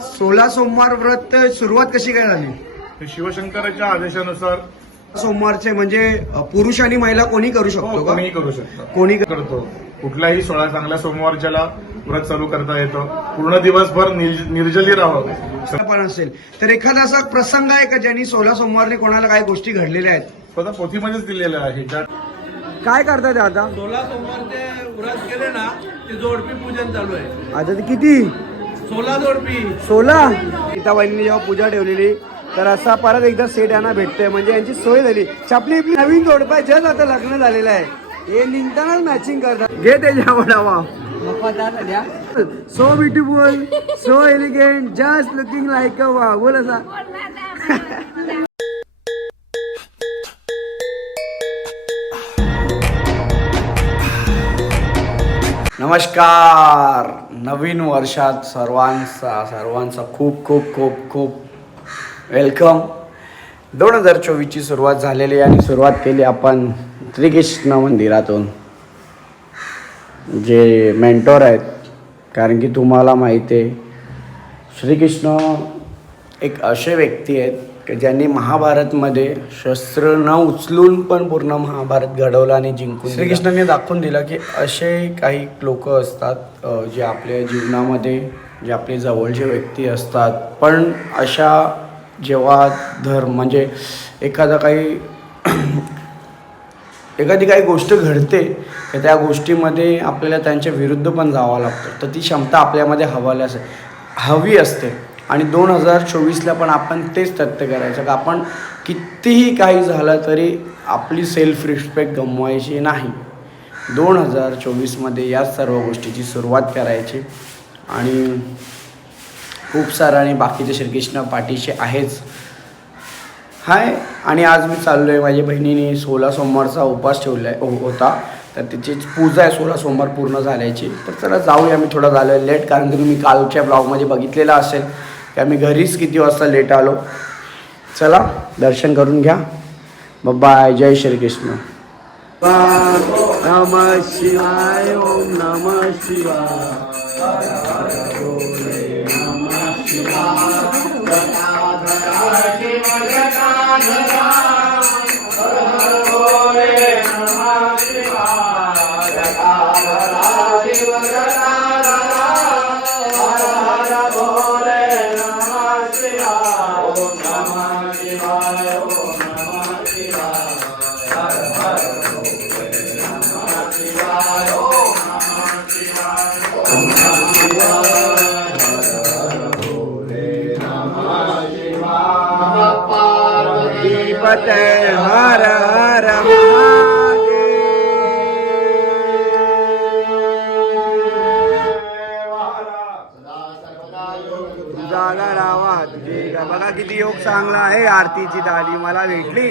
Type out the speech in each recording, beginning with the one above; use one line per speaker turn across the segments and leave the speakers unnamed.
सोळा सोमवार व्रत सुरुवात कशी काय झाली?
हे शिवशंकराच्या आदेशानुसार
सोमवारचे म्हणजे पुरुष आणि महिला कोणी करू शकतो का?
कोणीही करू शकतं.
कोणी
करतो. कुठल्याही सोळा चांगल्या सोमवारच्याला व्रत चालू करता येतं. पूर्ण दिवसभर निर्ज- निर्जली राहावं.
पण असेल. तर एखादा असा प्रसंग आहे का ज्यांनी सोळा सोमवारने कोणाला काही गोष्टी घडलेल्या आहेत?
स्वतः पोथीमध्येच दिलेलं आहे.
काय करतात आता?
सोळा सोमवारचे व्रत केले ना ते जोडपी पूजन चालू आहे.
आता ते किती?
सोळा जोडपी.
सोळा गीता वहिनी जेव्हा पूजा ठेवलेली तर असा परत एकदा सेट यांना भेटतोय. म्हणजे यांची सोय झाली. छापली आपली नवीन जोडपाय जस्ट आता लग्न झालेलं आहे. हे निघतानाच मॅचिंग करतात. घे त्याच्या आवडावा so beautiful so elegant just looking like a wow बोल असा. नमस्कार. नवीन वर्षात सर्वांचा सर्वांचा खूप खूप खूप खूप वेलकम दोन हजार चोवीसची सुरुवात झालेली आणि सुरुवात केली आपण श्रीकृष्ण मंदिरातून. जे मेंटोर आहेत कारण की तुम्हाला माहिती आहे श्रीकृष्ण एक असे व्यक्ती आहेत की ज्यांनी महाभारतमध्ये शस्त्र न उचलून पण पूर्ण महाभारत घडवलं आणि जिंकून श्रीकृष्णाने दाखवून दिलं की असे काही लोक असतात जे आपल्या जीवनामध्ये जे आपले जवळचे व्यक्ती असतात. पण अशा जेव्हा धर्म म्हणजे एखादा काही एखादी काही गोष्ट घडते तर त्या गोष्टीमध्ये आपल्याला त्यांच्या विरुद्ध पण जावं लागतं. तर ती क्षमता आपल्यामध्ये हवाली हवी असते. आणि दोन हजार चोवीसला पण आपण तेच तथ्य करायचं का आपण कितीही काही झालं तरी आपली सेल्फ रिस्पेक्ट गमवायची नाही. दोन हजार चोवीसमध्ये या सर्व गोष्टीची सुरुवात करायची. आणि खूप सारं आणि बाकीचे श्रीकृष्ण पाठीशी आहेच. हाय आणि आज मी चाललो आहे माझ्या बहिणीने सोळा सोमवारचा उपास ठेवला आहे हो, होता. तर तिची पूजा आहे सोळा सोमवार पूर्ण झाल्याची. तर चला जाऊया मी थोडं झालं आहे लेट कारण की तुम्ही कालच्या ब्लॉगमध्ये बघितलेला असेल. की आम्ही घरीच किती वाजता लेट आलो. चला दर्शन करून घ्या. बाय जय श्रीकृष्ण. नम शिवाय ओम नम शिवाय. पते हर हर जागा रावा तुझी. बघा किती योग चांगला आहे आरतीची दाढी मला भेटली.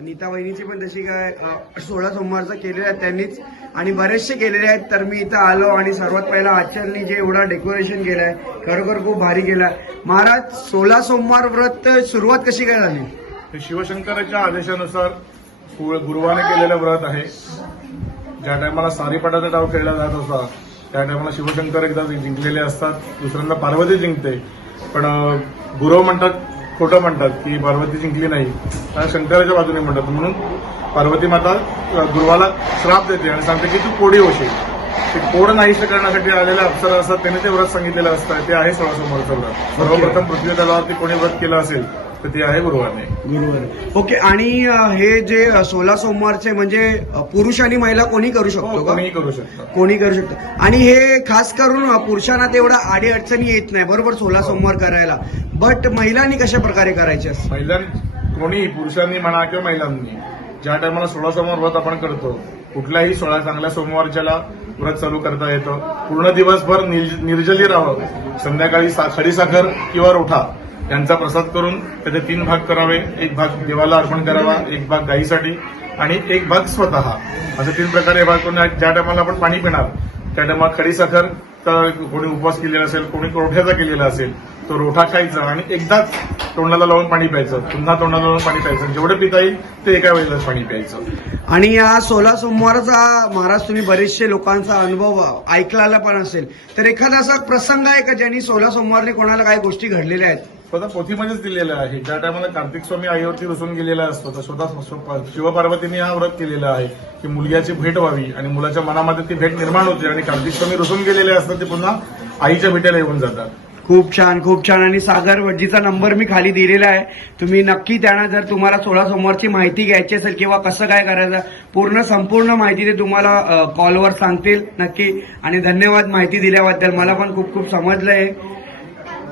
नीता वहिनीची पण तशी काय सोळा सोमवारचं केलेलं आहे त्यांनीच आणि बरेचसे केलेले आहेत तर मी इथं आलो आणि सर्वात पहिला आचार्यनी जे एवढा डेकोरेशन केलं आहे खरोखर खूप भारी केलाय. महाराज सोळा सोमवार व्रत सुरुवात कशी काय झाली?
शिवशंकराच्या आदेशानुसार गुरुवाने केलेलं व्रत आहे. ज्या टायमाला सारीपाटाचा डाव खेळला जात होता त्या टायमाला शिवशंकर एकदा जिंकलेले असतात दुसऱ्यांदा पार्वती जिंकते. पण गुरव म्हणतात खोटं म्हणतात की पार्वती जिंकली नाही शंकराच्या बाजूने म्हणतात. म्हणून पार्वती माता गुरुवाला श्राप देते आणि सांगते की तू कोडी होशील. ते कोड नाहीसे करण्यासाठी आलेल्या अप्सरा असतात त्याने ते व्रत सांगितलेलं असतं. ते आहे सोळा सोमवारचं व्रत. सर्वप्रथम पृथ्वी तलावावरती कोणी व्रत केलं असेल तर ते आहे गुरुवारने.
बरोबर ओके आणि अ, हे जे अ, सोळा सोमवारचे म्हणजे अ, पुरुष आणि महिला कोणी करू शकतो
हो,
का?
कोणीही करू शकतं.
कोणी करू शकतो. आणि हे खास करून अ, पुरुषांना तेवढा आडी अडचणी येत नाही बरोबर सोळा सोमवार करायला. बट महिलांनी कशा प्रकारे करायचे असते
महिलां कोणीही पुरुषांनी म्हणा किंवा महिलांनी ज्या टायमाला सोळा सोमवार व्रत आपण करतो कुठल्याही सोळा चांगल्या सोमवारच्याला व्रत चालू करता येतं. पूर्ण दिवसभर निर्ज- निर्जली राहावं. संध्याकाळी सा- खडीसाखर किंवा रोठा. त्यांचा प्रसाद करून त्याचे तीन भाग करावे. एक भाग देवाला अर्पण करावा एक भाग गायीसाठी आणि एक भाग स्वतः. असे तीन प्रकारे भाग करून ज्या टायमाला आपण पाणी पिणार त्या टायमाला खडीसाखर तर कोणी उपवास केलेला असेल कोणी रोठ्याचा केलेला असेल तो रोठा खायचा आणि एकदाच तोंडाला लावून पाणी प्यायचं. पुन्हा तोंडाला लावून पाणी प्यायचं. जेवढं पिता येईल ते एका वेळेलाच पाणी प्यायचं.
आणि या सोळा सोमवारचा महाराज तुम्ही बरेचसे लोकांचा अनुभव ऐकलेला पण असेल. तर एखादा असा प्रसंग आहे का ज्यांनी सोळा सोमवारने कोणाला काही गोष्टी घडलेल्या आहेत?
स्वतः पोथीमध्येच दिलेलं आहे. ज्या टायमाला कार्तिक स्वामी आईवरती बसून गेलेला असतो तर स्वतः स्व- शिवपार्वतींनी हा व्रत केलेला आहे की मुलग्याची भेट व्हावी आणि मुलाच्या मनामध्ये ती भेट निर्माण होते आणि कार्तिक स्वामी रुसून गेलेले असतात ते पुन्हा आईच्या भेटीला येऊन जातात.
खूप छान खूप छान. आणि सागर वडजीचा नंबर मी खाली दिलेला आहे. तुम्ही नक्की त्यांना जर तुम्हाला सोळा सोमवारची माहिती घ्यायची असेल किंवा कसं काय करायचं पूर्ण संपूर्ण माहिती ते तुम्हाला कॉलवर सांगतील नक्की. आणि धन्यवाद माहिती दिल्याबद्दल. मला पण खूप खूप समजलं आहे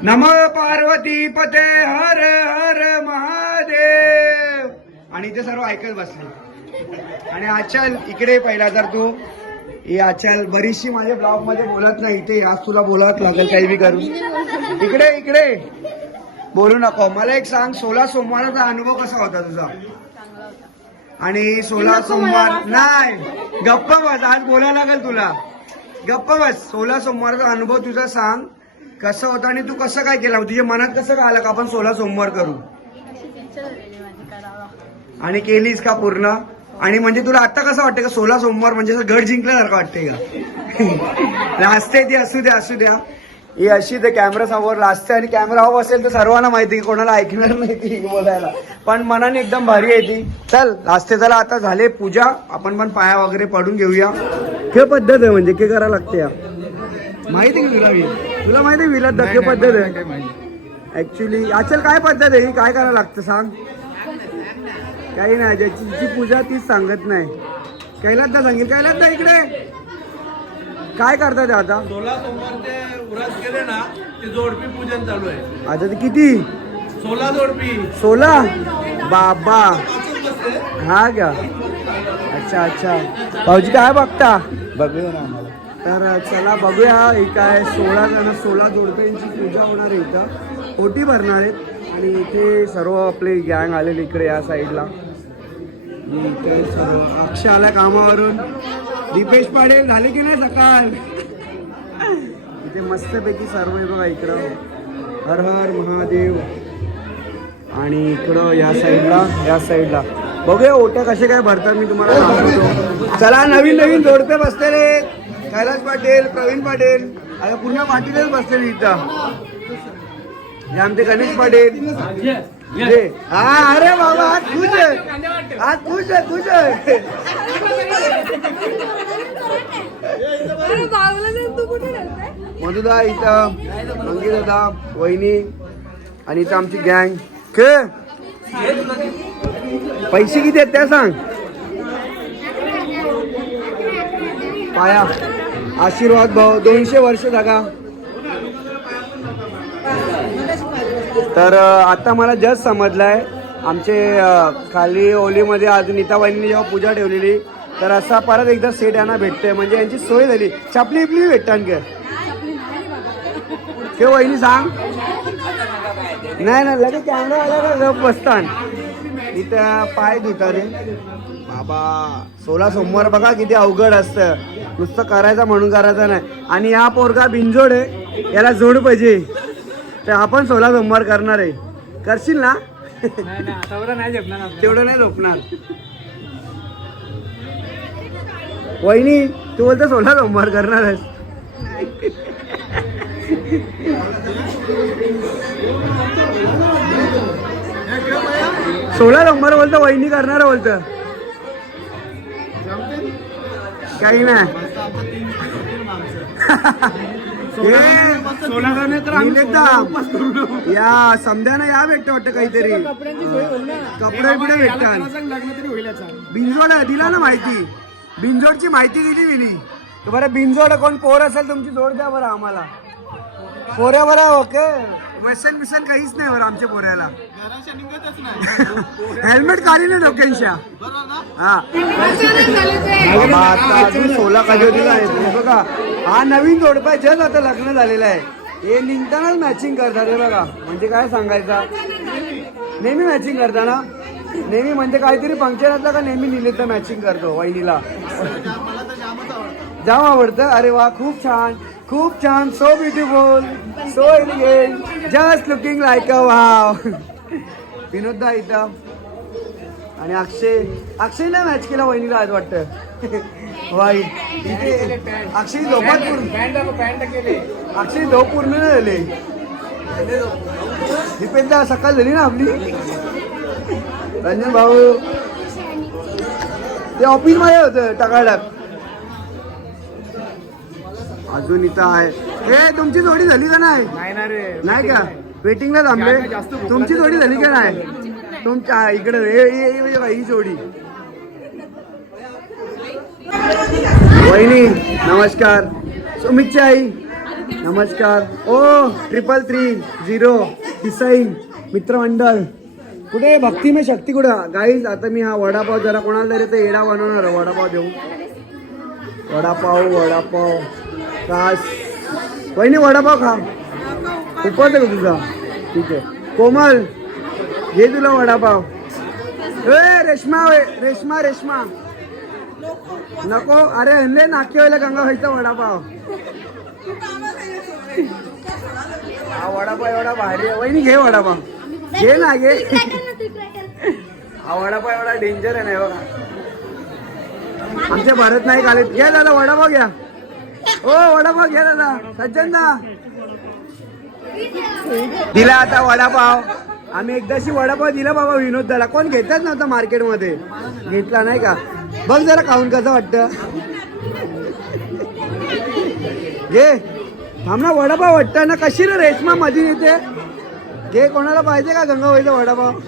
नम पार्वती पते हर हर महादेव. आणि इथे सर्व ऐकत बसले. आणि आचल इकडे पहिला तर तू. ही आचल बरीचशी माझ्या ब्लॉगमध्ये बोलत नाही इथे आज तुला बोलावं लागेल काही बी करून. इकडे इकडे. बोलू नको. मला एक सांग सोळा सोमवाराचा अनुभव कसा होता तुझा? आणि सोळा सोमवार नाही गप्प बस. आज बोलायला लागेल तुला. गप्प बस. सोळा सोमवारचा अनुभव तुझा सांग. कसा होता आणि तू कसं काय केला? तुझ्या मनात कसं काय आलं का आपण सोळा सोमवार करू? आणि केलीस का पूर्ण? आणि म्हणजे तुला आता कसं वाटतं का सोळा सोमवार म्हणजे असं गड जिंकल्यासारखं वाटतंय का? लाजते ती असू द्या असू द्या. ही अशी ते कॅमेरा समोर लाजते आणि कॅमेरा ऑफ असेल तर सर्वांना माहिती की कोणाला ऐकणार नाही ती बोलायला. पण मनाने एकदम भारी आहे ती. चल लाजते चला आता झाले पूजा. आपण पण पाया वगैरे पडून घेऊया. हे पद्धत आहे म्हणजे के करायला लागते या. माहिती का तुला मी? तुला माहिती आहे विलात दत्त पद्धत आहे? ऍक्च्युली आचल काय पद्धत आहे? ही काय करायला लागतं सांग? काही नाही ज्याची जी पूजा तीच सांगत नाही. कैलात ना सांगेल. कैलात ना इकडे. काय करतात ते आता?
सोळा व्रत केले ना ते जोडपी पूजन चालू आहे.
आता ते किती?
सोळा जोडपी.
सोळा? बाबा. हा का? अच्छा अच्छा. भाऊजी काय बघता?
बघूया ना आम्हाला.
तर चला बघूया ही काय सोळा जण सोळा जोडप्यांची पूजा होणार आहे इथं. ओटी भरणार आहेत. आणि इथे सर्व आपले गँग आलेले इकडे या साईडला इथे सर्व आला कामावरून. दीपेश पाडेल झाले की नाही सकाळ? इथे मस्तपैकी सर्व आहे बघा इकडं. हर हर महादेव. आणि इकडं या साईडला या साईडला बघूया ओट्या कसे काय भरतात मी तुम्हाला सांगतो. चला नवीन नवीन जोडपे बसलेले कैलास पाटील प्रवीण पाटील आता पूर्ण पाटीलच बसलेले इथं. हे आमचे गणेश पाटील. हे. हा अरे बाबा आज खुश आहे. आज खुश आहे खुश आहे. मधुदा इथं मंगी दादा वहिनी आणि इथं आमची गँग. के? पैसे किती आहेत त्या सांग. पाया. आशीर्वाद भाऊ दोनशे वर्ष जागा. तर आता मला जस्ट समजलंय आमचे खाली ओलीमध्ये आज नीताबाईंनी जेव्हा पूजा ठेवलेली तर असा परत एकदा सेट यांना भेटतोय. म्हणजे यांची सोय झाली. चपली इपली भेटतात का? ते वहिनी सांग? नाही नाही लगेच कॅमेरा आला का गप बसतान इथं पाय धुता रे. बाबा सोळा सोमवार बघा किती अवघड असतं. नुसतं करायचं म्हणून करायचं नाही. आणि हा पोरगा बिनजोड आहे याला जोड पाहिजे. तर आपण सोळा सोमवार करणार आहे. करशील ना? तेवढं नाही झोपणार. वहिनी तू बोलतो सोळा सोमवार करणार आहेस. सोळा नंबर बोलतो वहिनी करणार बोलतं. काही नाही. या भेटत या वाटतं काहीतरी. कपडे बिडे भेटतात. बिंजोड दिला ना माहिती. बिंजोडची माहिती दिली? दिली बरं बिंजोड कोण पोर असेल तुमची जोड द्या बरं आम्हाला. पोऱ्या बरं ओके. व्यसन बिसन काहीच नाही बरं आमच्या पोऱ्याला. हेल्मेट काढी ना डोक्यांच्या. हा. बाबा आता अजून सोला काजोरीला आहे. हे बघा हा नवीन जोडपा जस्ट आता लग्न झालेला आहे. हे निघतानाच मॅचिंग करतात हे बघा. म्हणजे काय सांगायचं? नेहमी मॅचिंग करता ना? नेहमी म्हणजे काहीतरी फंक्शन असलं का नेहमी निलेत मॅचिंग करतो वहिनीला. जाम आवडतं? अरे वा खूप छान. खूप छान so beautiful so elegant just looking like a wow विनोददा इथं. आणि अक्षय अक्षयला मॅच केला वहिनीला आज वाटतं. वाईट. अक्षय झोपात पूर्ण. अक्षय झोप पूर्ण नाही झाले. दीपेंदा सकाळ झाली ना आपली? रंजन भाऊ. ते ऑफिसमध्ये होतं टकाडक अजून इथं आहे. हे तुमची जोडी झाली का नाही?
नाही
का? वेटिंगला थांबले. तुमची जोडी झाली का नाही? तुमच्या इकडे हे- हे- जोडी. वहिनी नमस्कार. सुमितची आई नमस्कार. ओ ट्रिपल थ्री झिरो हिसाईन मित्रमंडळ. कुठे भक्ती में शक्ती कुठं? गाईज आता मी हा वडापाव जरा कोणाला तरी ते येडा बनवणार वडापाव देऊ. वडापाव वडापाव. काश वहिनी वडापाव खा. उपवास आहे तुझा. ठीक आहे. कोमल घे तुला वडापाव. ए रेश्मा होय रेश्मा रेश्मा. नको. अरे हल्ले नाके व्हायला गंगा व्हायचा वडापाव. हा वडापाव एवढा भारी आहे. वहिनी घे वडापाव. घे ना घे. हा वडापाव एवढा डेंजर आहे ना बघा. आमच्या भारत नाही आले घ्या दादा वडापाव घ्या. ओ वडापाव घ्या ना सज्जन ना. दिला आता वडापाव. आम्ही एकदाशी वडापाव दिला बाबा विनोद दाला कोण घेतच नव्हतं मार्केटमध्ये. घेतला नाही का? बघ जरा खाऊन कसं वाटतं. घे. थांब ना वडापाव वाटतं ना कशी रे रेशमा मधी येते घे कोणाला पाहिजे का गंगाबाईचा वडापाव?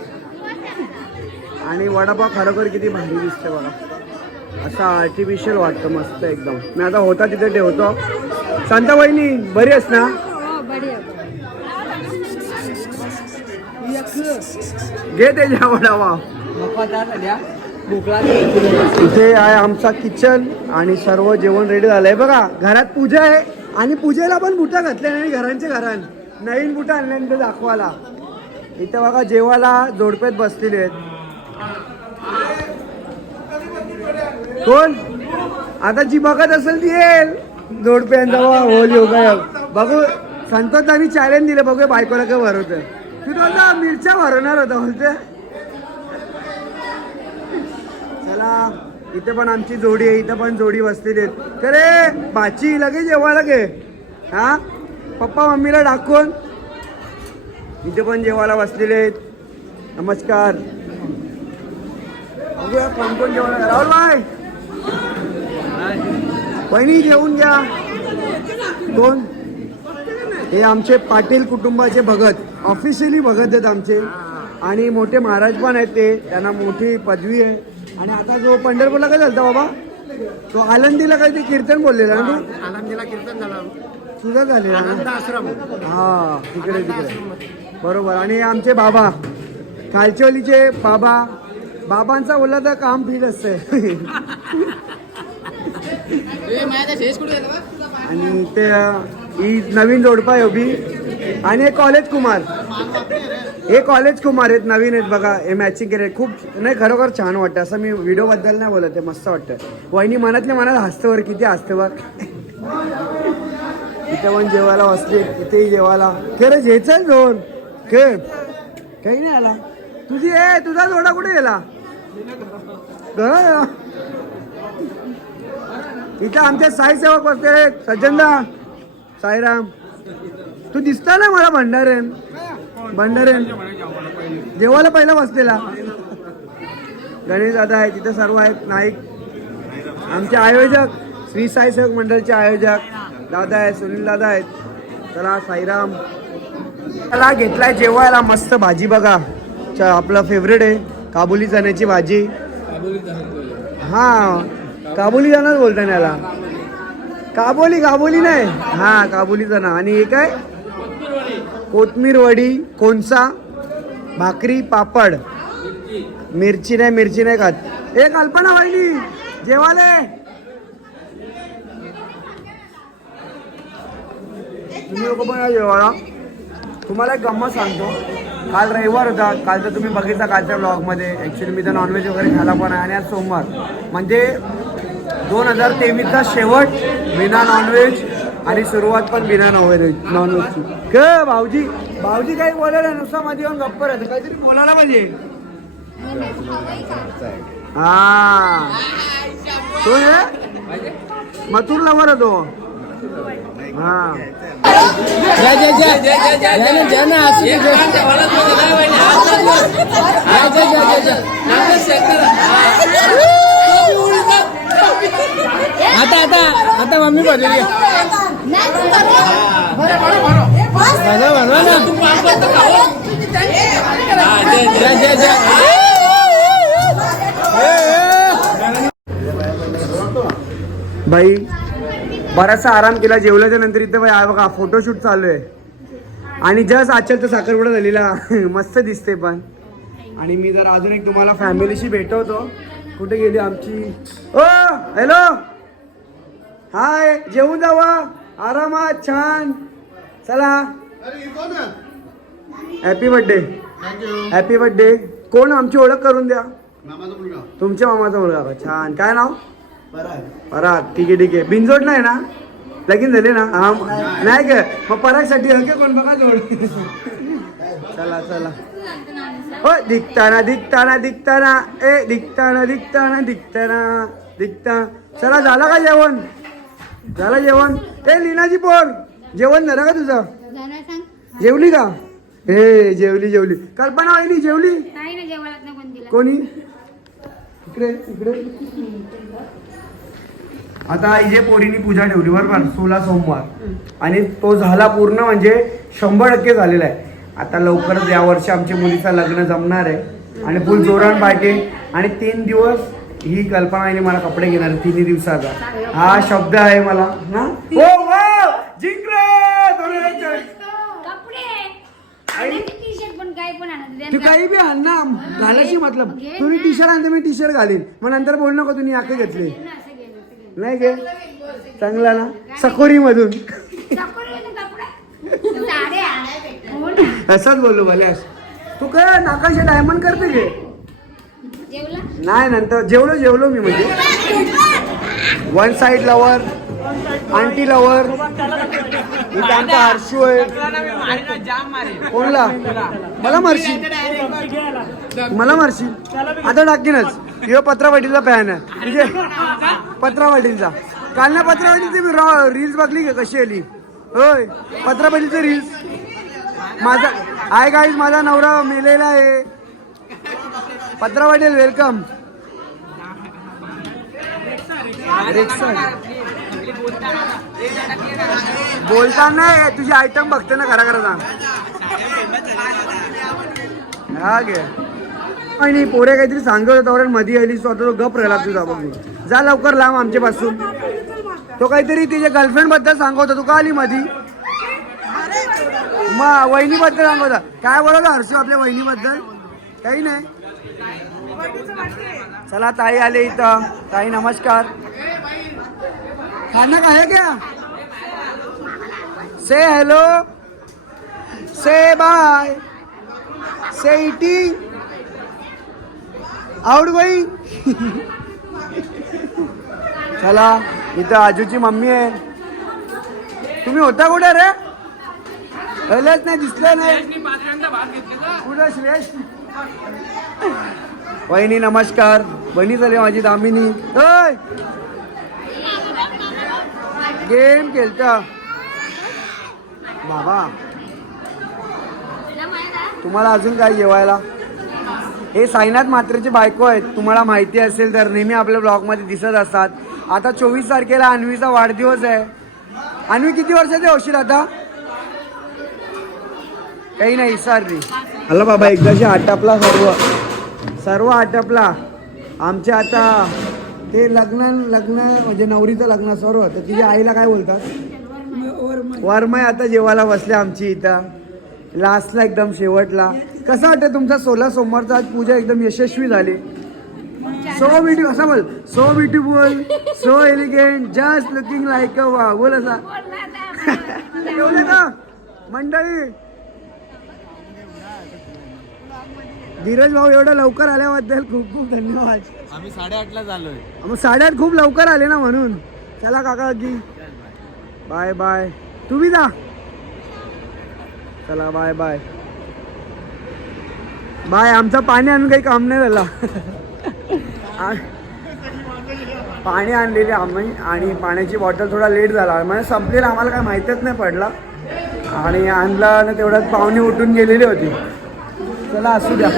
आणि वडापाव खरोखर किती भारी दिसते बघा. असा आर्टिफिशियल वाटतं मस्त एकदम. मी आता होता तिथे ठेवतो. शांता वहिनी बरी आहेस ना? घे त्याच्या वडापाव. इथे आहे आमचा किचन आणि सर्व जेवण रेडी झालंय. बघा घरात पूजा आहे आणि पूजेला पण बुटा घातल्या नाही घरांचे घरान नवीन बुटा आणल्यानंतर दाखवायला. इथं बघा जेवायला जोडपेत बसलेले आहेत. कोण? आता जी बघत असेल ती येईल. जोडप्यांचा होल योगा बघू संतोषांनी चॅलेंज दिलं बघू बायकोला काय भरवतं तू बोलता मिरच्या भरवणार होता बोलते चला इथे पण आमची जोडी आहे इथं पण जोडी बसलेली आहेत. अरे बाची लगेच जेवायला गे हा? पप्पा मम्मीला दाखवून. इथे पण जेवायला बसलेले आहेत. नमस्कार. बघूया कोण कोण जेवायला राहुल भाई! बहिणी जेवून घ्या. कोण? हे आमचे पाटील कुटुंबाचे भगत. ऑफिशियली भगत आहेत आमचे. आणि मोठे महाराज पण आहेत ते. त्यांना मोठी पदवी आहे. आणि आता जो पंढरपूरला काय झालता बाबा? तो आनंदीला काहीतरी कीर्तन बोललेला ना तू?
आनंदीला कीर्तन झालं
तुझा झालेला
आश्रम.
हा तिकडे तिकडे. बरोबर. आणि आमचे बाबा. खालचोलीचे बाबा. बाबांचा बोलला तर काम ठीक असतंय. आणि ते ही नवीन जोडपा आहे उभी. आणि हे कॉलेज कुमार. हे कॉलेज कुमार आहेत नवीन आहेत बघा हे मॅचिंग केले खूप नाही खरोखर छान वाटतं असं मी व्हिडिओ बद्दल नाही बोलत आहे मस्त वाटतं वहिनी मनातल्या मनात हसतं वर किती हसतं बघ इथे पण जेवायला बसले इथेही जेवायला. खरं जेचं जोर खेळ काही नाही आला. तुझी ए तुझा जोडा कुठे गेला? घरा गेला इथे आमचे साई सेवक बसले सज्जनदा साईराम. तू दिसता ना मला भंडारेन? भंडारेन. जेवायला पहिला बसलेला. गणेश दादा आहे तिथे सर्व आहेत. नाईक. आमचे आयोजक श्री साई सेवक मंडळचे आयोजक. दादा आहेत सुनील दादा आहेत. चला साईराम. त्याला घेतलाय जेवायला मस्त भाजी बघा. च- आपलं फेवरेट आहे. काबुली चण्याची भाजी. हा. काबुली चणाच बोलता याला काबोली काबोली नाही. हा काबुली चणा आणि एक आहे कोथमीर वडी कोणसा? भाकरी पापड. मिरची नाही मिरची नाही खात. ए कल्पना वहिनी जेवाले तुम्ही लोक पण जेवाला तुम्हाला एक गंमत सांगतो. काल रविवार होता. काल तर तुम्ही बघितला कालच्या ब्लॉगमध्ये ॲक्च्युली मी तर नॉनव्हेज वगैरे खायला पण आहे. आणि आज सोमवार. म्हणजे दोन हजार तेवीसचा शेवट बिना नॉनव्हेज आणि सुरुवात पण बिना नॉनव्हेज नॉनव्हेजची क भाऊजी. भाऊजी काही बोलायला नुसता मध्ये येऊन गप्प राहतं. काहीतरी बोलायला पाहिजे. हा. तो हे? मथुर लवर होतो हा.
आता आता आता मम्मी बनवली
बाई बराचसा आराम केला जेवल्याच्या नंतर इथं भाई बघा फोटोशूट चालू आहे. आणि जस्ट आजच्या तर साखरपुडा झालेला. मस्त दिसते पण. आणि मी जर अजून एक तुम्हाला फॅमिलीशी भेटवतो. कुठे गेली आमची? ओ हॅलो. हाय जेवून जावा. आरामात छान. चला. हॅपी बर्थडे हॅपी बर्थडे कोण आमची ओळख करून द्या? तुमच्या मामाचा मुलगा? छान. काय नाव? पराग. ठीक आहे ठीक आहे. बिनजोड नाही ना? लगीन झाले ना? हा नाही. का? मग परागसाठी हके कोण बघा जोड. चला चला. हो दिखताना दिखताना दिखताना ए दिखताना दिखताना दिखताना दिखता चला झालं का जेवण? झालं जेवण? ए लीनाची पोर जेवण झालं का तुझं? जेवली का? हे जेवली जेवली. कल्पना वहिनी जेवली?
कोण?
इकडे इकडे. आता इजे पोरीनी पूजा ठेवली बरोबर? सोळा सोमवार. आणि तो झाला पूर्ण म्हणजे शंभर टक्के झालेला आहे. आता लवकरच या वर्षी आमच्या मुलीचं लग्न जमणार आहे. आणि फुल जोरान पाहिजे आणि तीन दिवस ही कल्पना आहे मला कपडे घेणार तिन्ही दिवसाचा. हा शब्द आहे मला. ना? हो
आणत
तू काही बी आण ना. घालायची मतलब. तुम्ही टी शर्ट आणते मी टी शर्ट घालीन. मग नंतर बोल नको तुम्ही आखे घेतले. नाही गे. चांगला ना. सकोरी मधून असंच बोललो भल्यास तू काय नाकाशे डायमंड करते
जेवला?
नाही नंतर जेवलो जेवलो मी म्हणजे. One side lover aunty lover इथं आमचा हर्षू आहे. कोणला? मला मारशी. मला मारशी. आता टाकीनच. ह्यो पत्रावाटीचा फॅन आहे. म्हणजे पत्रावाटीचा काल ना पत्रावाटीची मी रील्स बघली का? कशी आली? होय पत्रावाटीचे रील्स माझा आहे गाईज माझा नवरा मेलेला आहे. पत्रा वाटेल वेलकम बोलताना नाही, तुझी आयटम बघते ना खरा घरा सांग हा घे. आणि पोरे काहीतरी सांगत होता मध्ये आली स्वतः तो गप राहिला तुझा बघून. जा लवकर लांब आमच्या पासून तो काहीतरी तिच्या गर्लफ्रेंडबद्दल सांगत होता. तू का आली मधी? मग वहिनी बद्दल सांगत होता. काय बोलत हर्षू आपल्या वहिनी बद्दल काही नाही. चला ताई आले इथं. ताई नमस्कार. खाना काय क्या? Say hello say bye say eating out going चला इथं आजूची मम्मी आहे. तुम्ही होता कुठे रे? पहिलेच नाही दिसलं नाही. कुठं श्रेयश वहिनी नमस्कार. बहिणी झाली माझी दामिनी. गेम खेळता. बाबा. तुम्हाला अजून काय जेवायला? हे साईनाथ मात्रेची बायको आहेत. तुम्हाला माहिती असेल तर नेहमी आपल्या ब्लॉगमध्ये दिसत असतात. आता चोवीस तारखेला अन्वीचा वाढदिवस आहे. अन्वी किती वर्षाची होशील आता? काही नाही विसरली हॅलो बाबा एकदाशी आटापला सर्व. सर्व आटापला. आमच्या आता ते लग्न लग्न म्हणजे नवरीचं लग्न सर्व. तर तिच्या आईला काय बोलतात? वरमाय आता जेवायला बसले आमची इथं. लास्टला एकदम शेवटला. कसं वाटतं तुमचा? सोला सोमवारचा आज पूजा एकदम यशस्वी झाली. सो ब्युटी असं बोल. So beautiful so elegant just looking like a wow बोल असा. ठेवलं का? मंडळी. धीरज भाऊ एवढं लवकर आल्याबद्दल खूप खूप धन्यवाद.
आम्ही साडेआठला झालोय.
मग साडेआठ खूप लवकर आले ना म्हणून. चला काका की. Bye bye. तुम्ही जा. चला बाय बाय. बाय आमचं पाणी आणून काही काम नाही झालं. पाणी आणलेले आम्ही आणि पाण्याची बॉटल थोडा लेट झाला. म्हणजे संपलेला आम्हाला काय माहीतच नाही पडला. आणि आणला ना तेवढ्यात पाहुणे उठून गेलेली होती. चला असू द्या.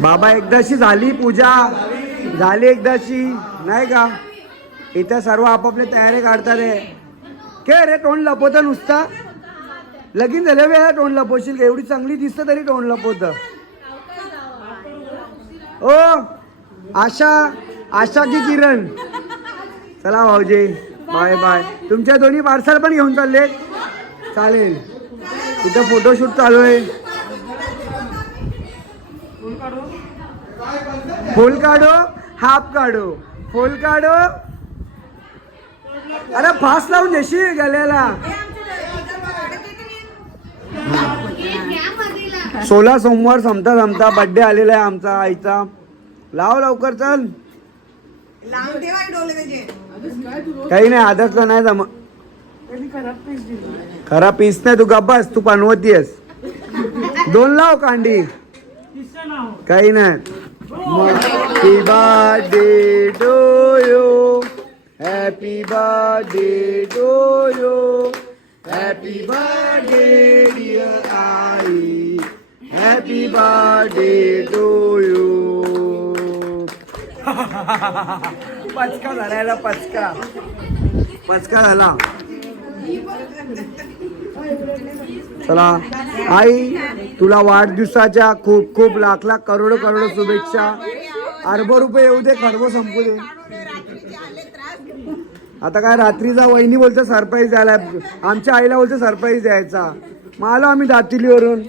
बाबा एकदाशी झाली पूजा. झाली एकदाशी नाही का? इथं सर्व आपापले तयारी काढतात रे के रे तोंड लपवतं नुसता? लगीन झाल्या वेळा तोंड लपवशील का? एवढी चांगली दिसतं तरी तोंड लपवत. ओ! आशा आशा की किरण. चला भाऊजी बाय बाय तुमच्या दोन्ही पार्सल पण घेऊन चालले. चालेल. तिथं फोटोशूट चालू आहे. फुल काढो हाफ काढो. फुल काढो. अरे फास्ट लावून देशील गल्याला सोळा सोमवार संपता संपता. बर्थडे आलेला आहे आमचा आईचा. लाव लवकर चल. काही नाही आदतला नाही जम खरा पीस नाही तू गप्पास तू आहेस दोन लाव कांडी. काही नाही. Happy birthday to you happy birthday to you happy birthday dear I happy birthday to पचका झाला याला पचका. पचका झाला. चला. आई तुला वाढदिवसाच्या खूप खूप लाख लाख करोड करोड शुभेच्छा. अर्ब रुपये येऊ दे खर्व संपू दे. आता काय रात्रीचा वहिनी बोलतो सरप्राईज द्यायला. आमच्या आईला बोलतो सरप्राईज द्यायचा. मग आलो आम्ही दातिलीवरून.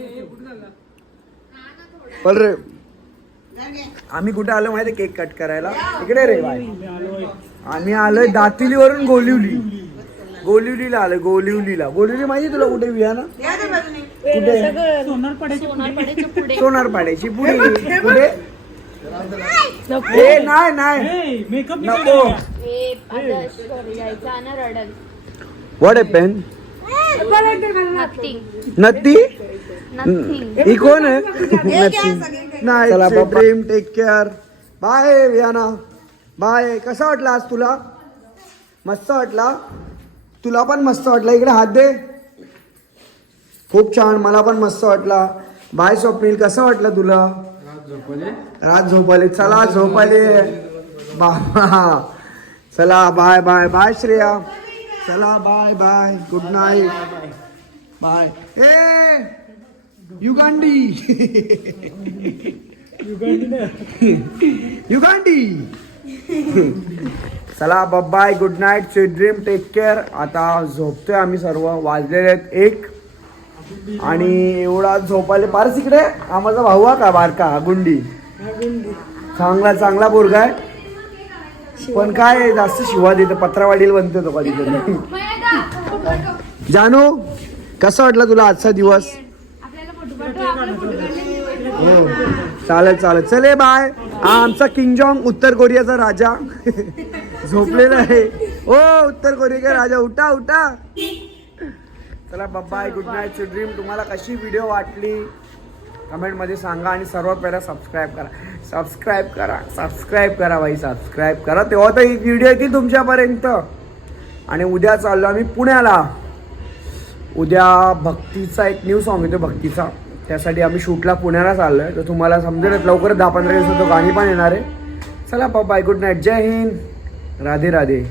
पण रे. आम्ही कुठे आलो माहिती केक कट करायला? इकडे रे बाय आम्ही आलोय दातिलीवरून गोलिवली. गोलिवलीला आलोय गोलिवलीला. गोलिवली माहिती तुला कुठे विहाना? कुठे सोनारपाड्याची पुढे. कुठे? ए नाही नाही. नको. व्हॉट ए पेन नत्ती ही कोण आहे? नत्ती नाही चला dream take care bye Viyana bye कसा वाटला आज तुला? मस्त वाटला? तुला पण मस्त वाटला. इकडे हात दे. खूप छान. मला पण मस्त वाटला. बाय स्वप्नील. कसं वाटलं तुला? रात झोपाले. चला झोपाले. बाबा चला बाय बाय बाय श्रेया. चला bye bye good night bye ए! युगांडी. युगांडी. चला bye good night sweet dream take care आता झोपतोय आम्ही सर्व वाजलेले आहेत एक. आणि एवढा झोपायला फारच इकडे. आम्हाला भाऊ हा का बारका गुंडी. चांगला चांगला पोरगा आहे. पण काय जास्त शिवा देतो पत्रावाडीला बनतो तो कधी कधी जानू कसं वाटलं तुला आजचा दिवस? हो चालेल चालेल. चले बाय. हा आमचा किंगजॉंग उत्तर कोरियाचा राजा. झोपलेला आहे. ओ उत्तर कोरियाचा राजा. उठा उठा. चला बाय. गुड नाईट ड्रीम तुम्हाला कशी व्हिडिओ वाटली? कमेंटमध्ये सांगा आणि सर्वात पहिला सबस्क्राईब करा. सबस्क्राईब करा. सबस्क्राईब करा भाई सबस्क्राईब करा. तेव्हा तर ही व्हिडिओ येतील तुमच्यापर्यंत. आणि उद्या चाललो आम्ही पुण्याला. उद्या भक्तीचा एक न्यू सॉन्ग येतो भक्तीचा. त्यासाठी आम्ही शूटला पुण्याला चाललो आहे तर तुम्हाला समजेल लवकरच दहा पंधरा दिवसात तो गाणी पण येणार आहे. चला बाय गुड नाईट जय हिंद. राधे राधे.